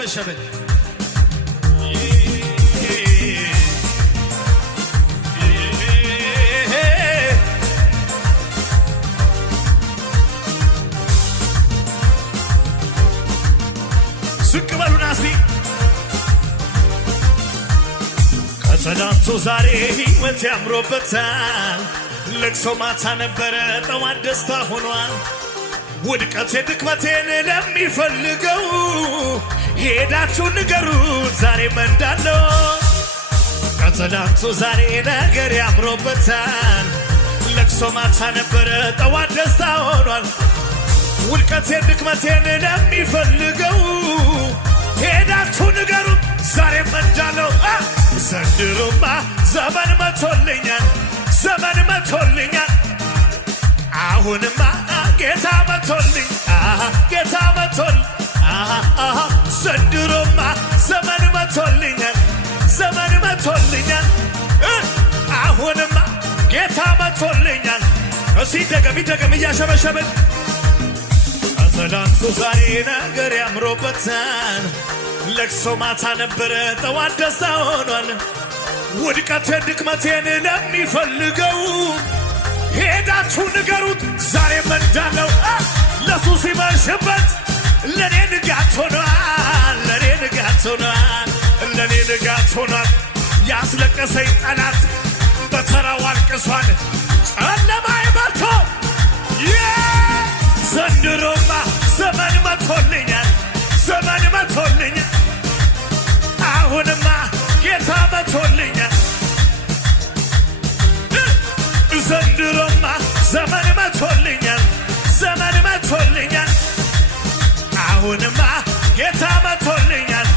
እያሸበሸበን ዝቅ በሉና እስቲ ከትናንቱ ዛሬ ሕይወት ያምሮበታል ለቅሶ ማታ ነበረ ጠዋት ደስታ ሆኗል ውድቀቴ ድክመቴን ለሚፈልገው ሄዳችሁ ንገሩት ዛሬ መንዳለው ከትናንቱ ዛሬ ነገር ያምሮበታል ለቅሶ ማታ ነበረ ጠዋት ደስታ ሆኗል ውድቀቴ ድክመቴን ለሚፈልገው ሄዳችሁ ንገሩት ዛሬ መንዳለው ዘንድሮማ ዘመን መቶልኛል ዘመን መቶልኛል አሁንማ ጌታ መቶልኝ ጌታ መቶል ዘንድሮማ ዘመን መቶልኛል ዘመን መቶልኛል አሁንማ ጌታ መቶልኛል እስቲ ደገም እያሸበሸብን ከትናንቱ ዛሬ ነገር ያምሮበታል ለቅሶ ማታ ነበረ ጠዋት ደስታ ሆኗል ውድቀቴን ድክመቴን ለሚፈልገው ሄዳችሁ ንገሩት ዛሬ መንዳለው ለሱ ሲመሽበት ለኔ ንጋት ሆኗል ለኔ ንጋት ሆኗል ለኔ ንጋት ሆኗል ያስለቀሰኝ ጠላት በተራው አልቅሷል ጨለማዬ በርቶ ዘንድሮማ ዘመን መቶልኛል ዘመን መቶልኛል አሁንማ ጌታ መቶልኛል ዘንድሮማ ዘመን መቶልኛል ዘመን መቶልኛል አሁንማ ጌታ መቶልኛል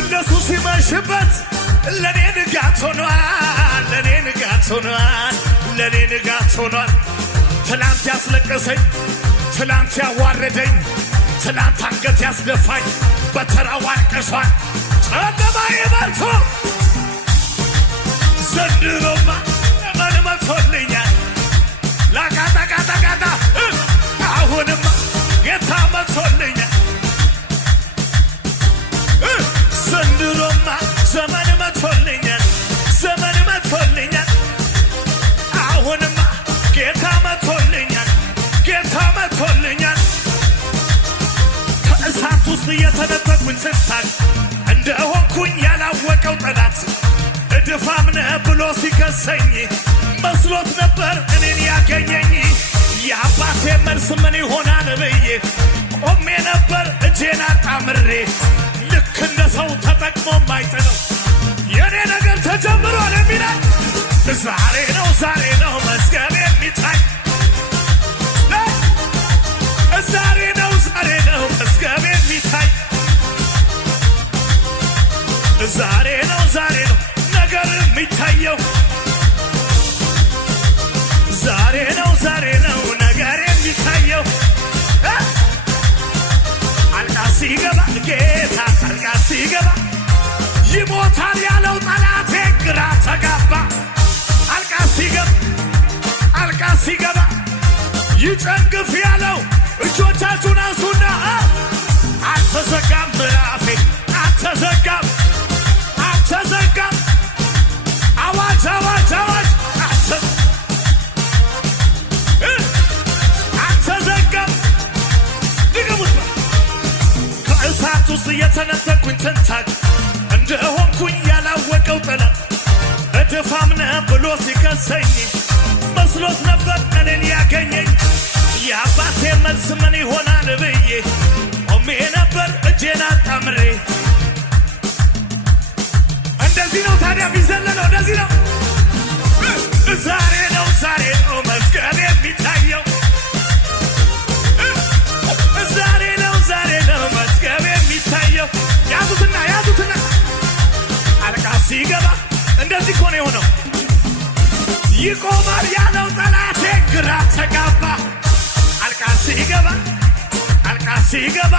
እነሱ ሲመሽበት ለኔ ንጋት ሆኗል ለኔ ንጋት ሆኗል ለኔ ንጋት ሆኗል ትላንት ያስለቀሰኝ ትላንት ያዋረደኝ ትላንት አንገት ያስደፋኝ በተራው አልቅሷል ጨለማዬ በርቶ ዘንድሮማ ዘመን መቶልኛል ላቃጣቃጣቃጣ አሁንማ ጌታ መቶልኛል ዘንድሮማ ዘመን መቶልኛል ዘመን መቶልኛል አሁንማ ጌታ መቶልኛል ጌታ መቶልኛል ከእሳት ውስጥ እየተነጠቅኩኝ ስንታል እንደሆንኩኝ ያላወቀው ጠላት እድፋም ነህ ብሎ ሲከሰኝ መስሎት ነበር እኔን ያገኘኝ የአባቴ መልስ ምን ይሆናል ብዬ ቆሜ ነበር እጄን አጣምሬ ልክ እንደ ሰው ተጠቅሞ ማይጥለው የኔ ነገር ተጀምሯል የሚላል ዛሬ ነው መዝገብ የሚታይ ዛሬ ነው መዝገብ የሚታይ ዛሬ ነው ነገር የሚታየው ዛሬ ነው ነገር የሚታየው አልቃ ሲገባ ጌታ አልቃ ሲገባ ይሞታል ያለው ጠላቴ ግራ ተጋባ አልቃ ሲገባ ይጨንግፍ ያለው እጆቻችሁን አንሱና አልተዘጋም ምዕራፌ አልተዘጋም አዋጅ አልተዘጋም ድገሙት ከእሳት ውስጥ የተነጠቅኩኝ ትንታግ እንደሆንኩኝ ያላወቀው ጠላት እድፋም ነህ ብሎ ሲከሰኝ መስሎት ነበር እኔን ያገኘኝ የአባቴ መልስ ምን ይሆናል ብዬ ቆሜ ነበር እጄን አጣምሬ እንደዚህ ነው ታዲያ ቢዘለለው እንደዚህ ነው ዛሬ ነው መዝገብ የሚታየው ዛሬ ነው መዝገብ የሚታየው ያዙትና አልቃ ሲገባ እንደዚህ እኮ ነው የሆነው ይቆማል ያለው ጠላቴ ግራ ተጋባ አልቃ ሲገባ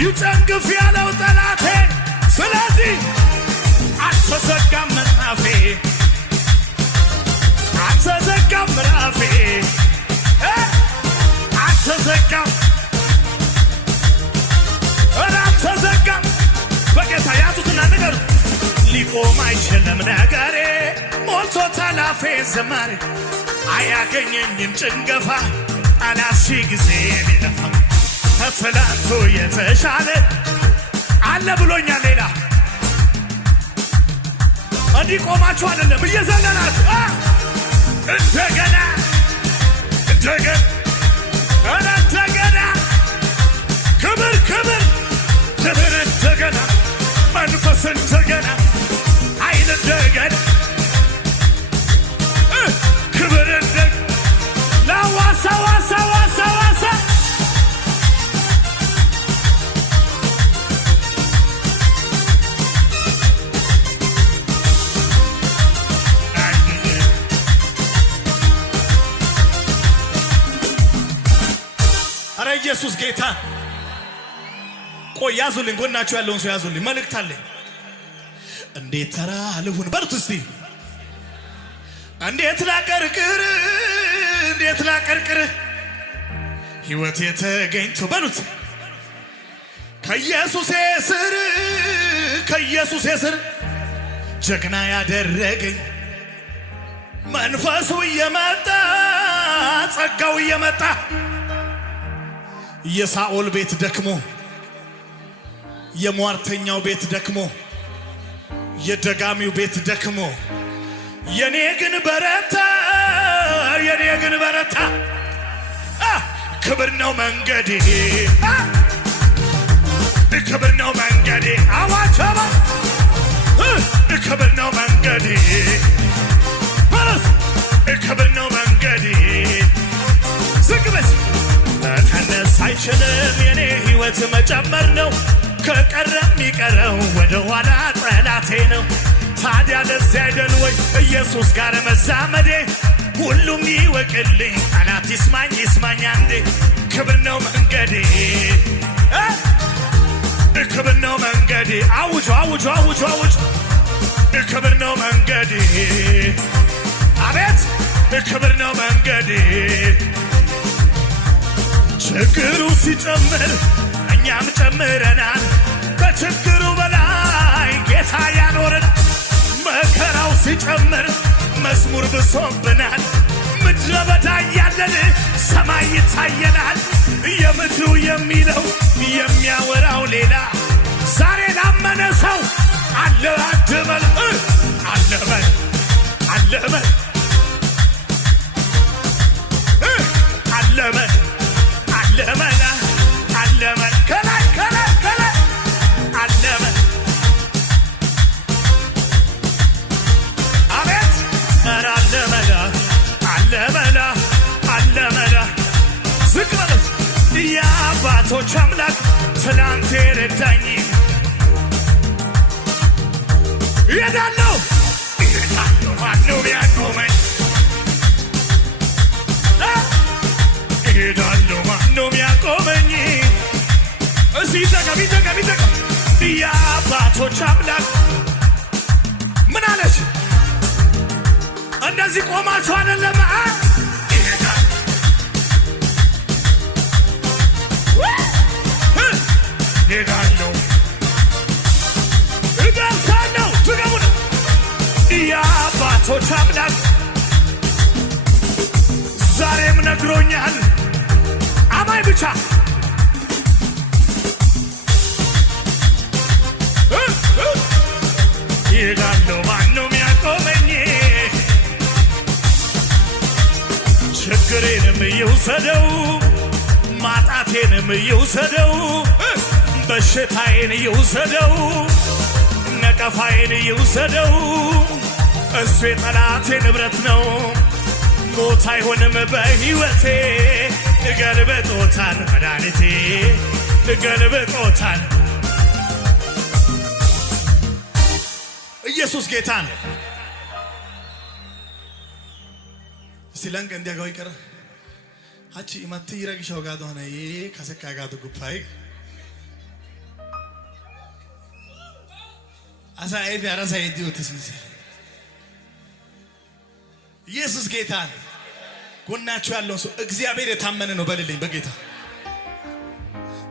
ይጨንግፍ ያለው ጠላቴ ስለዚህ አልተዘጋም ምዕራፌ አልተዘጋም ዓለም ነገሬ ሞልቶታል አፌ ዝማሬ አያገኘኝም ጭንገፋ ጠላት ሺህ ጊዜ ቢለፋ ከትላንቱ የተሻለ አለ ብሎኛል ሌላ እንዲቆማችሁ አይደለም እየዘለላችሁ እንደገና እንደገና ክብር ክብር ክብር እንደገና መንፈስ እንደገና ኃይል እንደገና ክብር እንደገና ለዋሳ ዋሳ ዋሳ ዋሳ አረ ኢየሱስ ጌታ ቆይ ያዙልኝ ጎናችሁ ያለውን ሰው ያዙልኝ መልእክት አለኝ እንዴት ተራ ልሁን በርቱ እስቲ እንዴት ላቀርቅር ሕይወት የተገኝቶ በሉት ከኢየሱስ ስር ጀግና ያደረገኝ መንፈሱ እየመጣ ጸጋው እየመጣ የሳኦል ቤት ደክሞ የሟርተኛው ቤት ደክሞ የደጋሚው ቤት ደክሞ የኔ ግን በረታ ክብር ነው መንገዴ ክብር ነው መንገዴ አዋቸባ ክብር ነው መንገዴ ክብር ነው መንገዴ ዝግበስ ተነስ አይችልም የኔ ሕይወት መጨመር ነው ከቀረ የሚቀረው ወደ ኋላ ጠላቴ ነው ታዲያ ለዚህ አይደል ወይ ኢየሱስ ጋር መዛመዴ ሁሉም ይወቅልኝ ጠላት ይስማኝ አንዴ ክብር ነው መንገዴ ክብር ነው መንገዴ አውጁ ክብር ነው መንገዴ አቤት ክብር ነው መንገዴ ችግሩ ሲጨምር እኛም ጨምረናል ከችግሩ በላይ ጌታ ያኖረን መከራው ሲጨምር መዝሙር ብሶብናል ምድረ በዳ ያለን ሰማይ ይታየናል የምድሩ የሚለው የሚያወራው ሌላ ዛሬ ላመነ ሰው አለ አድመል አለበል አለበል አለበል አለበል አለበል ከላይ አለበል አቤት አለበል ዝቅ በለት የአባቶች አምላክ ትላንት የረዳኝ እሄዳለሁ ማነው ቢያቆመኝ እሄዳለሁ ማነው ቢያቆመኝ እዚህ ተቀም የአባቶች አምላክ ምን አለች እንደዚህ ቆማችሁ አይደለም ሄዳለሁ እደርሳለሁ ትገቡን የአባቶች አምላክ ዛሬም ነግሮኛል አማኝ ብቻ ሄዳለሁ ማነው የሚያቆመኝ ችግሬንም ይውሰደው ማጣቴንም ይውሰደው በሽታዬን ይውሰደው ነቀፋዬን ይውሰደው እሱ የጠላቴ ንብረት ነው ሞት አይሆንም በሕይወቴ ገልብጦታል መድኃኒቴ ገልብጦታል ኢየሱስ ጌታ ነው ሲላንቀ እንዲያጋው ይቀር አቺ ማት ይረግሻው ጋር ሆነ ከሰካ ጋር ጉፋይ አሳ ኤፍ ያራሳ ይዲውትስ ኢየሱስ ጌታ ነው ጎናችሁ ያለው ሰው እግዚአብሔር የታመነ ነው በልልኝ በጌታ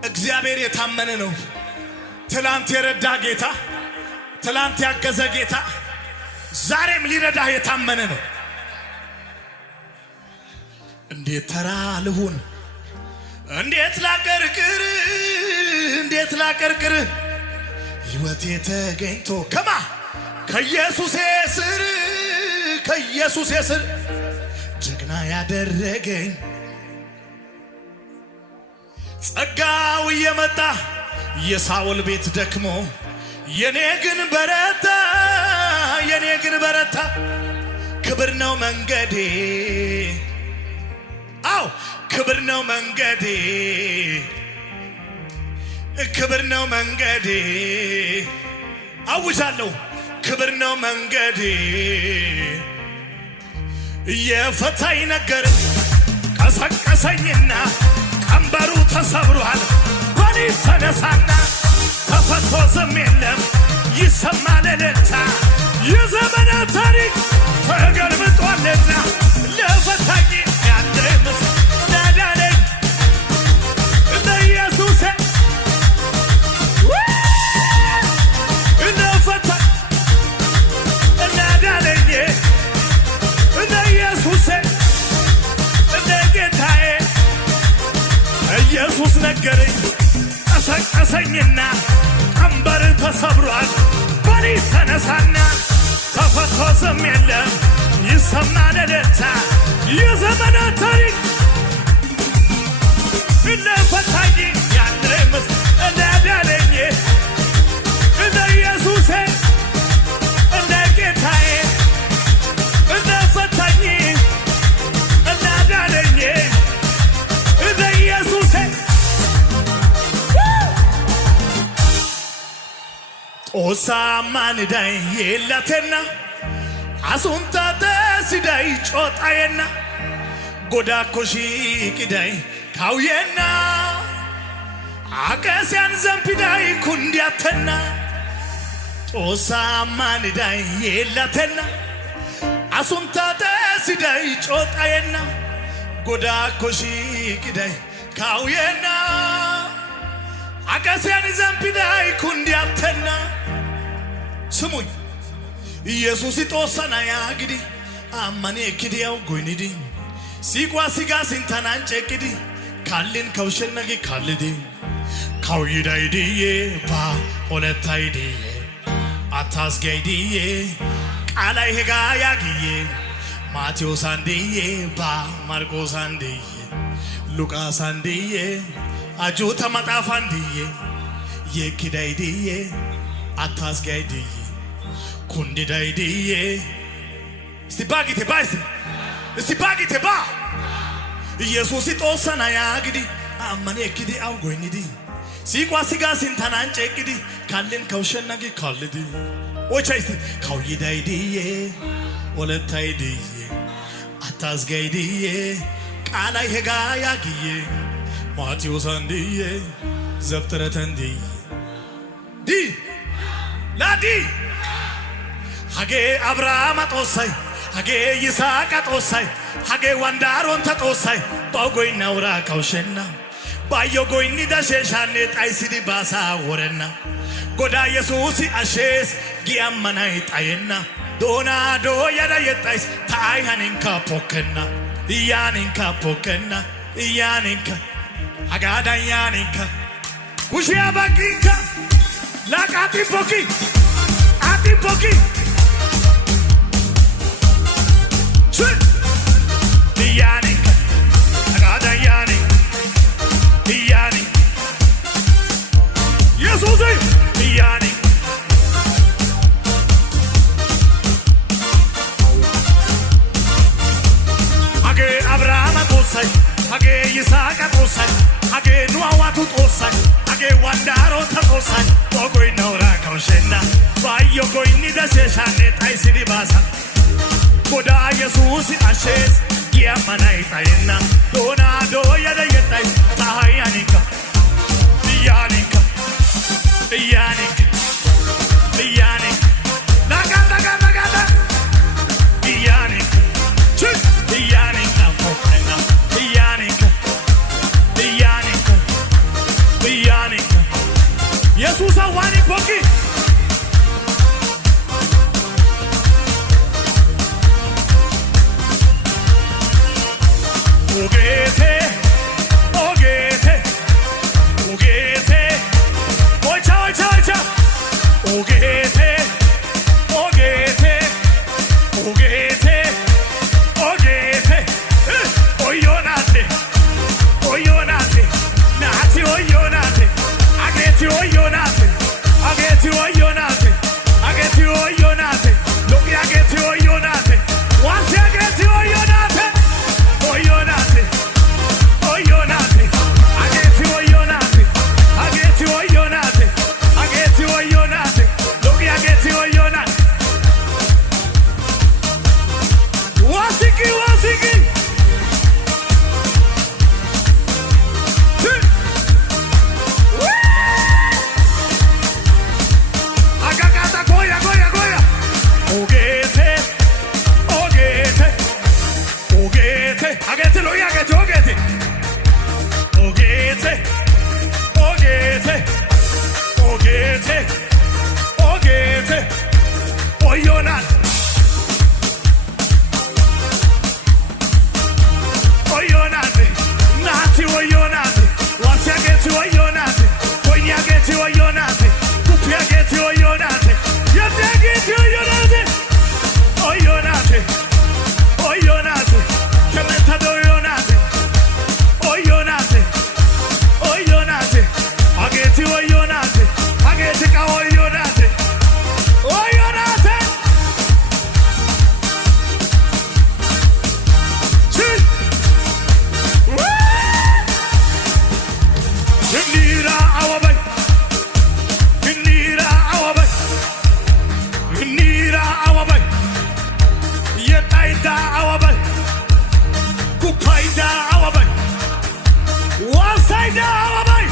እግዚአብሔር የታመነ ነው ትላንት የረዳ ጌታ ትላንት ያገዘ ጌታ ዛሬም ሊረዳህ የታመነ ነው። እንዴት ተራ ልሁን፣ እንዴት ላቀርቅር፣ እንዴት ላቀርቅር ሕይወቴ ተገኝቶ ከማ ከኢየሱስ ስር፣ ከኢየሱስ ስር ጀግና ያደረገኝ ጸጋው የመጣ የሳውል ቤት ደክሞ የኔ ግን በረታ፣ የኔ ግን በረታ። ክብር ነው መንገዴ፣ አው ክብር ነው መንገዴ፣ ክብር ነው መንገዴ። አውጃለሁ ክብር ነው መንገዴ። የፈታኝ ነገር ቀሰቀሰኝና ቀንበሩ ተሰብሯል። በኔ ተነሳና ተፈቶ ዝም የለም ይሰማል እልልታ። የዘመነ ታሪክ ተገልብጧልና ለፈታኝ ያለ ምስጋና ነኝ ለኢየሱስ። ለፈታኝ እናዳለኝ ለኢየሱስ ለጌታዬ ኢየሱስ ነገረኝ ቀሰቀሰኝና ቀንበር ተሰብሯል። በኔ ተነሳና ተፈቶ ዝም የለም ይሰማል እልልታ። የዘመነ ታሪክ ለፈታኝ ያለ ምስጋና ለኢየሱስ ለጌታዬ ለፈታኝ እናዳለኝ ለኢየሱስ። ጦሳ ማንዳይ የላቴና አሱንታ ተሲዳይ ጮጣየና ጎዳ ኮሺ ቂዳይ ካውየና አቀሲያን ዘምፒዳይ ኩንዲያተና ጦሳ ማንዳይ የላቴና አሱንታ ተሲዳይ ጮጣየና ጎዳ ኮሺ ቂዳይ ካውየና አቀሲያን ዘምፒዳይ ኩንዲያተና። ስሙኝ ኢየሱስ ጦሰና ያግዲ አማኔ ክዲያው ጎይኒዲ ሲቋ ሲጋ ሲንታናንጨ ቅዲ ካልን ከውሸነጊ ካልዲ ካውይዳይዲዬ ባ ኦለታይዲዬ አታስገይዲዬ ቃላይ ሄጋ ያግዬ ማቴዎስ አንዲዬ ባ ማርቆስ አንዲዬ ሉቃስ አንዲዬ አጆታ መጣፍ አንዲዬ የኪዳይዲዬ አታስገይዲዬ ኩንዲዳይዲዬ እስቲ ባጊቴ ባይስ እስቲ ባጊቴ ባ ኢየሱስ ጦሰና ያግዲ አማኔ ክዲ አው ጎይኒዲ ሲቋ ሲጋ ሲንታናንጨ ቅዲ ካልን ከውሸነጊ ካልዲ ኦቻይስ ካውይዳይዲዬ ወለታይዲዬ አታስገይዲዬ ቃላይ ሄጋ ያግዬ ማቴዎስ አንዲዬ ዘፍጥረት አንዲዬ ዲ ላዲ ሀጌ አብርሃም ጦሳይ ሀጌ ይስሐቅ ጦሳይ ሀጌ ወንዳሮን ተጦሳይ ባጎይ ነውራ ከውሸና ባዮ ጎይኒ ደሸሻኔ ጣይሲዲ ባሳ ወረና ጎዳ ኢየሱስ አሼስ ጊያመናይ ጣየና ዶና ዶ ያዳ የጣይስ ታይ ሃኒንካ ፖከና ያኒንካ ፖከና ያኒንካ አጋዳ ያኒንካ ውሽያ ባቂንካ ላቃቲ ፖኪ አቲ ፖኪ ያኒንካ አጋዳ ያኒንካ ያኒ ኢየሱስ ያኒ ሀጌ አብርሃም ጦሳይ ሀጌ ይስሐቅ ጦሳይ ሀጌ ኑዋዋቱ ጦሳይ ሀጌ ዋንዳሮ ተጦሳይ ጦጎይ ነውራ ከውሸና ባዮ ጎይኒ ደሴሻኔ ጣይሲዲ ባሳ ጎዳ ኢየሱስ አሼስ ጊያመናይ ጣየና ዶና ዶ የደየጣይ ታሃያኒካ ያኒካ ያኒካ ያኒካ ናጋዳ ጋዳ ያኒካ ያኒካ ፖከና ያኒካ ያኒካ ያኒካ ኢየሱስ ዋኒ ፖኪ awabay kupayda awabay wasayda awabay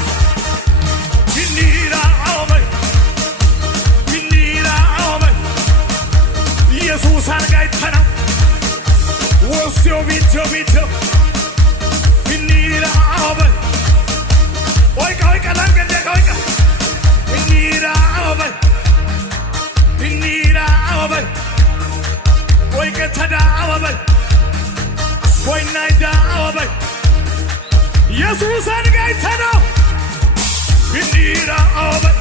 binira awabay Jesus argaitana wosyo bito binira awabay oika langende oika binira awabay oika tada awabay oinaida awabay Jesus argaitana binira awabay